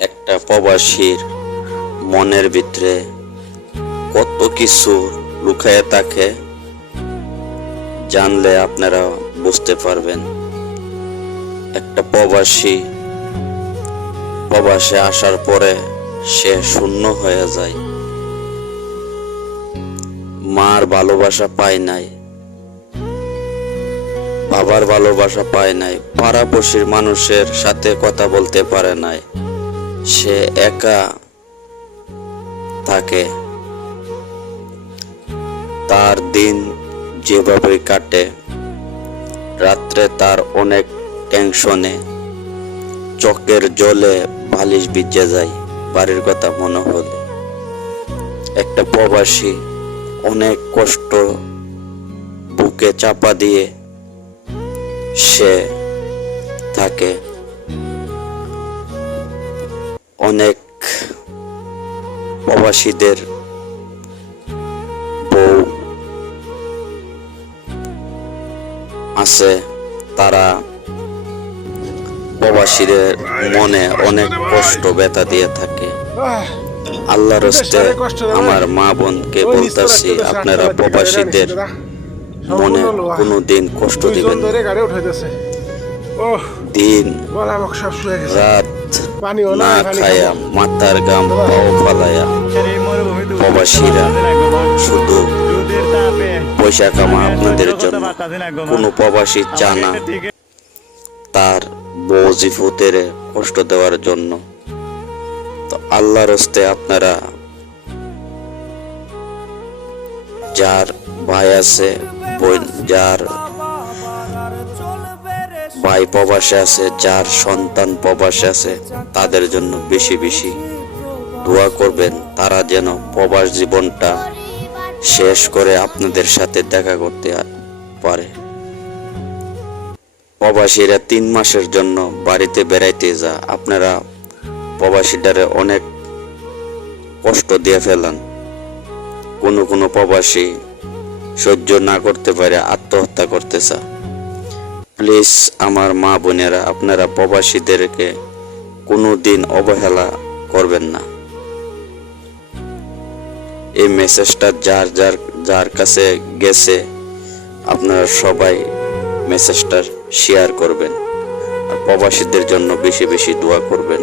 একটা প্রবাসীর মনের ভিতরে কত কিছু লুকায়ে থাকে জানলে আপনারা বুঝতে পারবেন। একটা প্রবাসে আসার পরে সে শূন্য হয়ে যায়, মার ভালোবাসা পায় নাই, বাবার ভালোবাসা পায় নাই, পাড়াপড়শির মানুষের সাথে কথা বলতে পারে নাই, সে একা থাকে। তার দিন যেভাবে কাটে, রাত্রে তার অনেক টেনশনে চোখের জলে বালিশ ভিজে যায় বাড়ির কথা মনে হলে। একটা প্রবাসী অনেক কষ্ট বুকে চাপা দিয়ে সে থাকে। অনেক প্রবাসীদের বউ আছে, তারা প্রবাসীদের মনে অনেক কষ্ট ব্যথা দিয়ে থাকে। আল্লাহর রাস্তে আমার মা বোনকে বলতাছি, আপনারা প্রবাসীদের মনে কোনোদিন কষ্ট দিবেন না। দিন রাত না খায়া মাথার গাম পাও ফালায়া প্রবাসীরা শুধু পয়সা কামা আপনাদের জন্য। কোনো প্রবাসী চানা তার বউজিফুদের কষ্ট দেওয়ার জন্য। তো আল্লাহর রাস্তে আপনারা যার ভাই আছে, যার ভাই প্রবাসে আছে, যার সন্তান প্রবাসে আছে, তাদের জন্য বেশি বেশি দোয়া করবেন, তারা যেন প্রবাস জীবনটা শেষ করে আপনাদের সাথে দেখা করতে পারে। প্রবাসীরা 3 মাসের জন্য বাড়িতে বেড়াইতে যা, আপনারা প্রবাসীটারে অনেক কষ্ট দিয়ে ফেলান। কোনো প্রবাসী সহ্য না করতে পারে আত্মহত্যা করতে চা। প্লিজ আমার মা বোনেরা, আপনারা প্রবাসীদেরকে কোনোদিন অবহেলা করবেন না। এই মেসেজটা যার কাছে গেছে আপনারা সবাই মেসেজটা শেয়ার করবেন, আর প্রবাসীদের জন্য বেশি বেশি দোয়া করবেন।